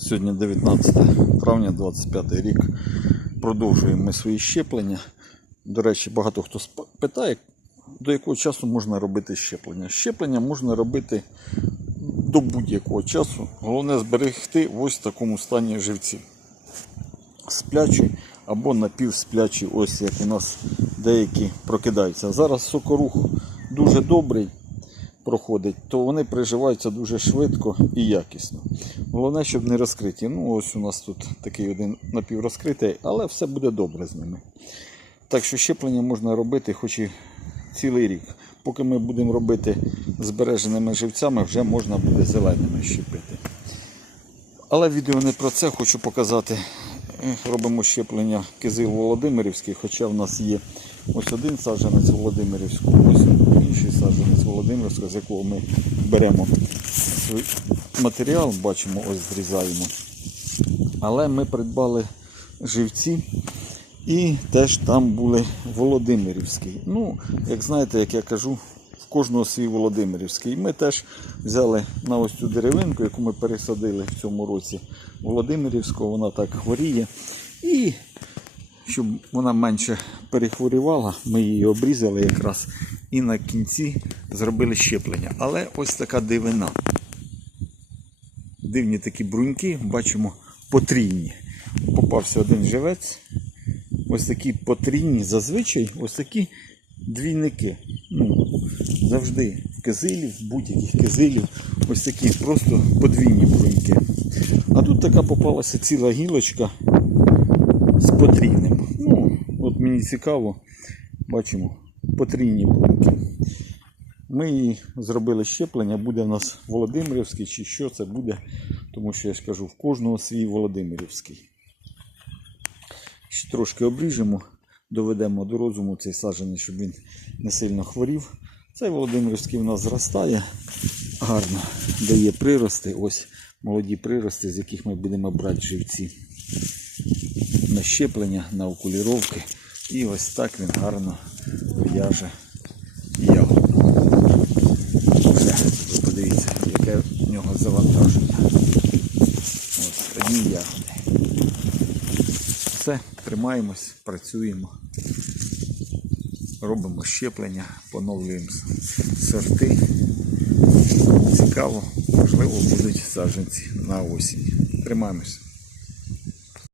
Сьогодні 19 травня 25 рік. Продовжуємо ми свої щеплення. До речі, багато хто питає, до якого часу можна робити щеплення. Щеплення можна робити до будь-якого часу. Головне зберегти в ось такому стані живці. Сплячі або напівсплячі, ось як у нас деякі прокидаються. Зараз сокорух дуже добрий проходить, то вони приживаються дуже швидко і якісно. Головне, щоб не розкриті. Ну, ось у нас тут такий один напіврозкритий, але все буде добре з ними. Так що щеплення можна робити хоч і цілий рік. Поки ми будемо робити збереженими живцями, вже можна буде зеленими щепити. Але відео не про це, хочу показати. Робимо щеплення кизил Володимирівський, хоча в нас є ось один саджанець Володимирівського, ось інший саджанець Володимирівського, з якого ми беремо свій матеріал, бачимо, ось зрізаємо. Але ми придбали живці і теж там були Володимирівський. Ну, як знаєте, як я кажу, в кожного свій Володимирівський. Ми теж взяли на ось цю деревинку, яку ми пересадили в цьому році Володимирівського, вона так хворіє. І щоб вона менше перехворювала, ми її обрізали якраз і на кінці зробили щеплення. Але ось така дивина. Дивні такі бруньки, бачимо, потрійні. Попався один живець. Ось такі потрійні, зазвичай ось такі двійники. Ну, завжди кизилів, будь-яких кизилів, ось такі просто подвійні бруньки. А тут така попалася ціла гілочка з потрійним. Ну, от мені цікаво, бачимо, потрійні бруньки. Ми її зробили щеплення, буде в нас Володимирівський чи що це буде, тому що я ж кажу, в кожного свій Володимирівський. Трошки обріжемо, доведемо до розуму цей саджаний, щоб він не сильно хворів. Цей Володимирівський в нас зростає гарно, дає прирости. Ось молоді прирости, з яких ми будемо брати живці на щеплення, на окуліровки. І ось так він гарно в'яже ягоду. Подивіться, яке в нього завантаження. От, одні ягоди. Все, тримаємось, працюємо, робимо щеплення, поновлюємо сорти. Цікаво, можливо, будуть саджанці на осінь. Тримаємось.